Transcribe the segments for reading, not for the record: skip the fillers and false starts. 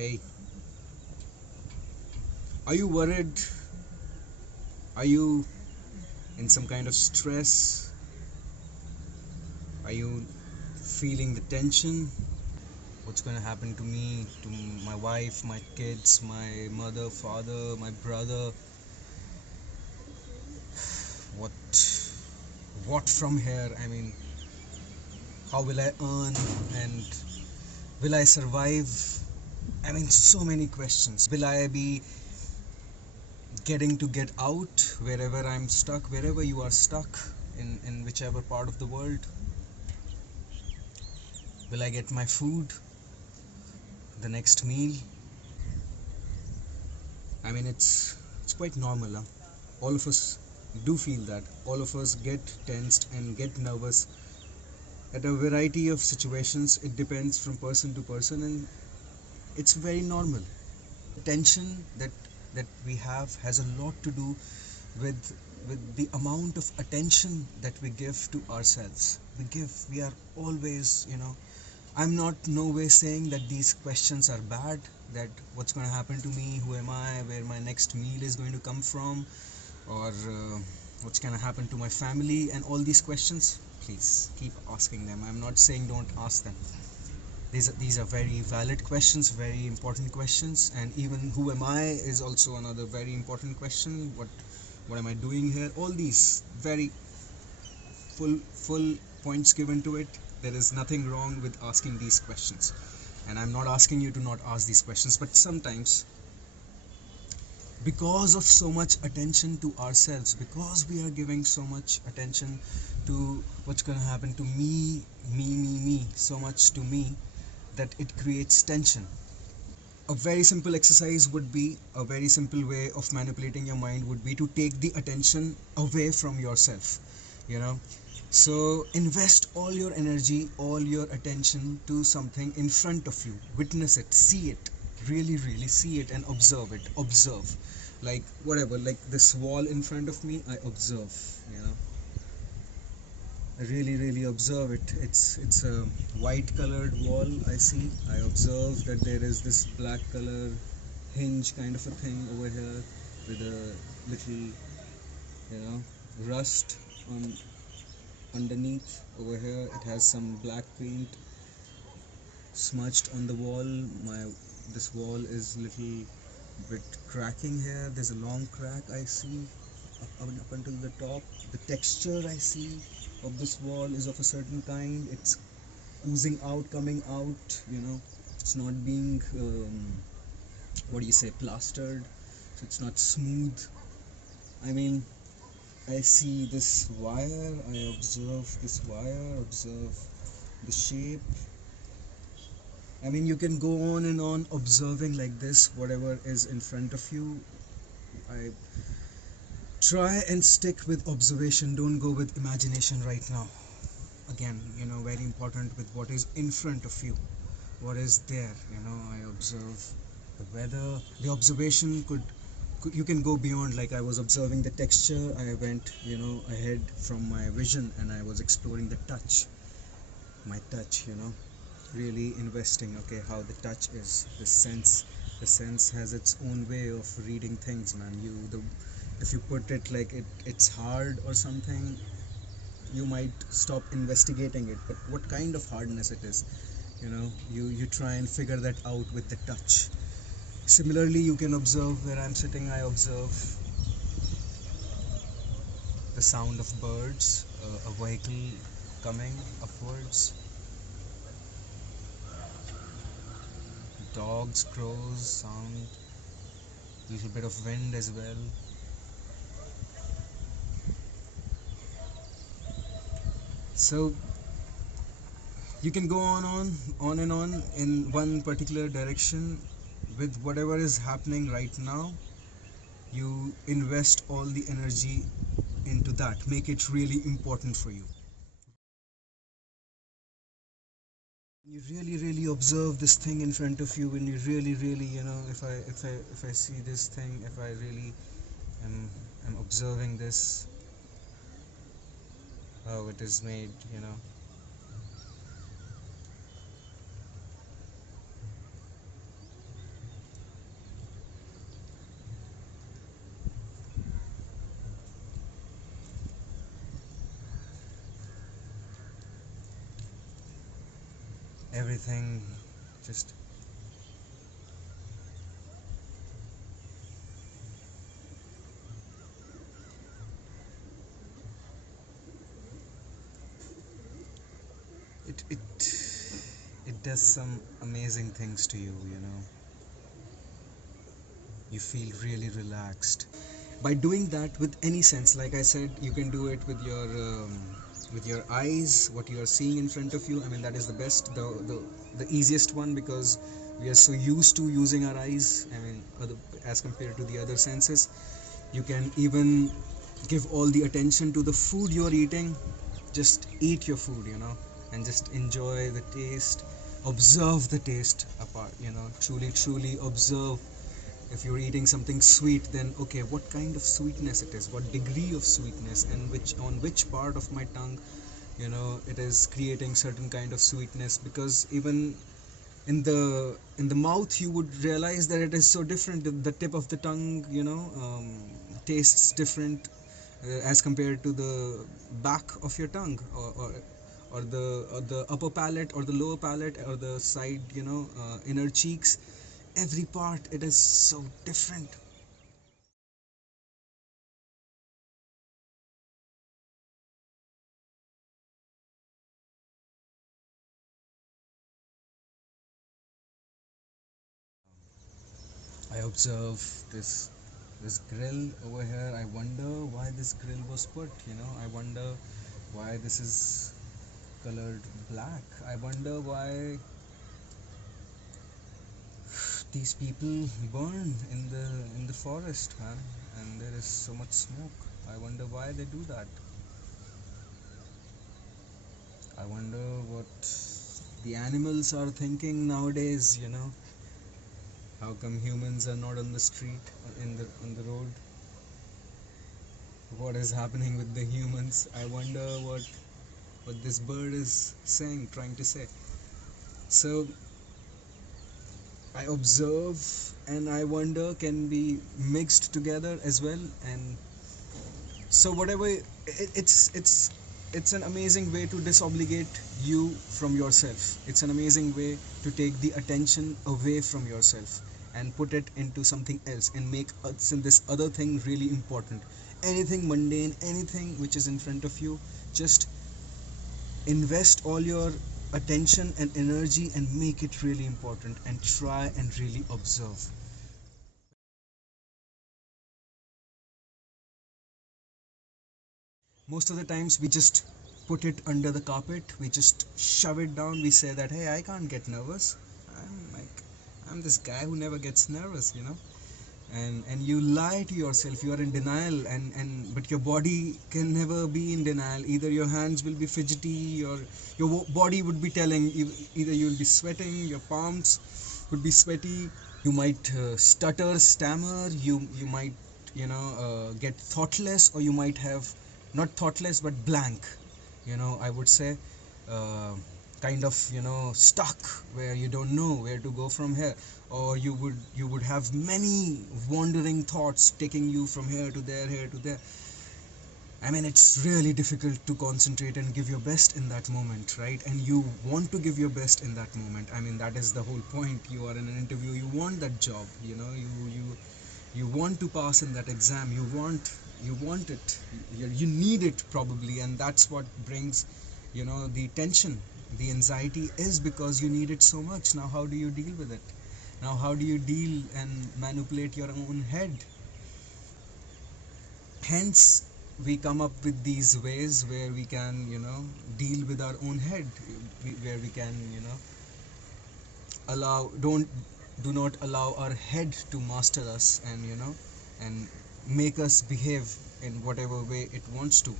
Hey, are you worried? Are you in some kind of stress? Are you feeling the tension? What's going to happen to me, to my wife, my kids, my mother, father, my brother? What from here? I mean, how will I earn and will I survive? I mean, so many questions. Will I be get out wherever I'm stuck, wherever you are stuck, in whichever part of the world? Will I get my food, the next meal? I mean, it's quite normal, huh? All of us do feel that. All of us get tensed and get nervous at a variety of situations. It depends from person to person, and it's very normal. The tension that we have has a lot to do with the amount of attention that we give to ourselves. We are always, I'm not no way saying that these questions are bad, that what's going to happen to me, who am I, where my next meal is going to come from, or what's going to happen to my family, and all these questions. Please keep asking them. I'm not saying don't ask them. These are very valid questions, very important questions, and even who am I is also another very important question. What am I doing here? All these very full points given to it. There is nothing wrong with asking these questions, and I'm not asking you to not ask these questions, but sometimes, because of so much attention to ourselves, because we are giving so much attention to what's going to happen to me, so much to me, that it creates tension. A very simple exercise would be, a very simple way of manipulating your mind would be to take the attention away from yourself, you know. So invest all your energy, all your attention to something in front of you. Witness it, see it, really see it, and observe. Like whatever, like this wall in front of me, I observe, you know. I really observe it. It's a white colored wall. I see. I observe that there is this black color hinge kind of a thing over here with a little, rust on underneath. Over here it has some black paint smudged on the wall. This wall is little bit cracking here. There's a long crack I see up until the top. The texture I see of this wall is of a certain kind. It's oozing out, coming out, it's not being plastered, so it's not smooth. I mean, I see this wire, I observe this wire, observe the shape. I mean, you can go on and on observing like this, whatever is in front of you. I try and stick with observation, don't go with imagination right now. Again, very important with what is in front of you, what is there. I observe the weather. The observation could you can go beyond. Like, I was observing the texture, I went ahead from my vision, and I was exploring the touch, my touch, really investing. Okay, how the touch is, the sense has its own way of reading things, man. If you put it like it's hard or something, you might stop investigating it. But what kind of hardness it is, you try and figure that out with the touch. Similarly, you can observe where I'm sitting. I observe the sound of birds, a vehicle coming upwards, dogs, crows sound, a little bit of wind as well. So you can go on and on in one particular direction with whatever is happening right now. You invest all the energy into that, make it really important for you. You really observe this thing in front of you, when you really, if I see this thing, if I really am observing this, how it is made, everything just it it does some amazing things to you, you know. You feel really relaxed by doing that with any sense. Like I said, you can do it with your eyes, what you are seeing in front of you. I mean, that is the best, the easiest one, because we are so used to using our eyes, I mean, as compared to the other senses. You can even give all the attention to the food you're eating. Just eat your food, you know, and just enjoy the taste. Observe the taste apart, you know, truly observe. If you're eating something sweet, then okay, what kind of sweetness it is, what degree of sweetness, and which part of my tongue, you know, it is creating certain kind of sweetness. Because even in the mouth, you would realize that it is so different. The tip of the tongue, you know, tastes different as compared to the back of your tongue, or the upper palate, or the lower palate, or the side, you know, inner cheeks. Every part, it is so different. I observe this grill over here. I wonder why this grill was put, you know. I wonder why this is colored black. I wonder why these people burn in the forest, man, and there is so much smoke. I wonder why they do that. I wonder what the animals are thinking nowadays, you know. How come humans are not on the street or on the road? What is happening with the humans? I wonder what this bird is saying, trying to say. So I observe and I wonder can be mixed together as well. And so whatever, it's an amazing way to disobligate you from yourself. It's an amazing way to take the attention away from yourself and put it into something else, and make this other thing really important. Anything mundane, anything which is in front of you, just invest all your attention and energy and make it really important, and try and really observe. Most of the times we just put it under the carpet, we just shove it down. We say that, hey, I can't get nervous. I'm this guy who never gets nervous, you know. And you lie to yourself. You are in denial, and but your body can never be in denial. Either your hands will be fidgety, or your body would be telling you, either you will be sweating, your palms would be sweaty, you might stutter, stammer, you might, you know, get thoughtless, or you might have not thoughtless but blank, you know, I would say, uh, kind of, you know, stuck, where you don't know where to go from here. Or you would have many wandering thoughts taking you from here to there, here to there. I mean, it's really difficult to concentrate and give your best in that moment, right? And you want to give your best in that moment. I mean, that is the whole point. You are in an interview, you want that job, you know, you want to pass in that exam, you want it, you need it probably. And that's what brings, you know, the tension, the anxiety, is because you need it so much. Now how do you deal with it? Now how do you deal and manipulate your own head? Hence we come up with these ways where we can, you know, deal with our own head, where we can, you know, allow don't do not allow our head to master us, and, you know, and make us behave in whatever way it wants to.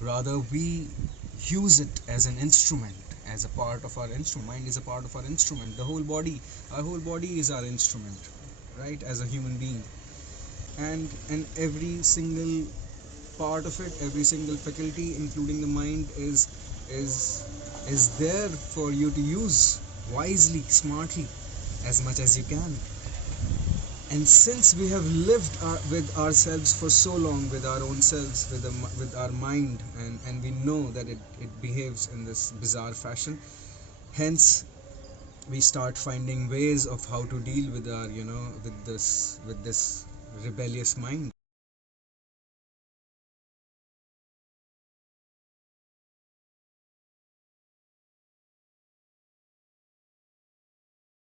Rather, we use it as an instrument, as a part of our instrument. Mind is a part of our instrument. Our whole body is our instrument, right, as a human being. And every single part of it, every single faculty, including the mind, is is there for you to use wisely, smartly, as much as you can. And since we have lived with ourselves for so long, with our own selves, with our mind, and we know that it behaves in this bizarre fashion, hence we start finding ways of how to deal with our, with this rebellious mind.